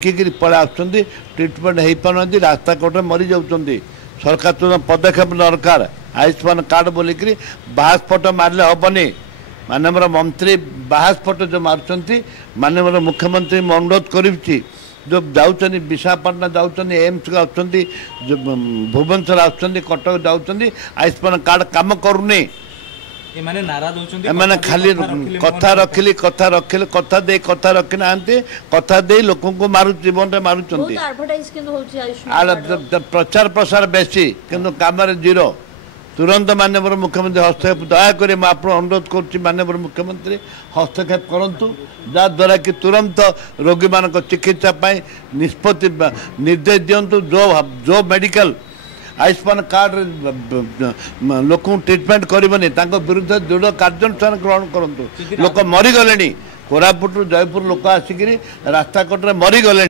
किरी पड़ा ट्रिटमेंट हो पाना रास्ता कोटे मरी जाऊँच सरकार तो पदक्षेप दरकार आयुष्मान कार्ड बोलिक बाहास्फोट मारे हेनी मानव मंत्री बाहास्फोट जो मार्च मानव मुख्यमंत्री अनुरोध कर जो जाऊँ विशाखापटना जाऊँ एम्स आसुँच भुवनेश्वर आसुँच कटक जाऊँ आयुष्मान कार्ड काम करूनी एमाने खाली कथा रखिली कथा रखी ना कथा दे लोक मारु जीवन में मारुंट प्रचार प्रसार बेसी किंतु काम जीरो तुरंत माननीय मुख्यमंत्री हस्तक्षेप दयाकोरी मुझे अनुरोध कर माननीय मुख्यमंत्री हस्तक्षेप करूँ जहाद्वारा कि तुरंत रोगी मान चिकित्सा निष्पत्ति निर्देश दिंतु जो मेडिकल आयुष्मान कार्ड लोक ट्रिटमेंट करनी विरुद्ध दृढ़ कार्यानुष्ठान ग्रहण करूँ लोक मरीगले कोरापुट जयपुर लोक आसिक रास्ता कटे मरीगले।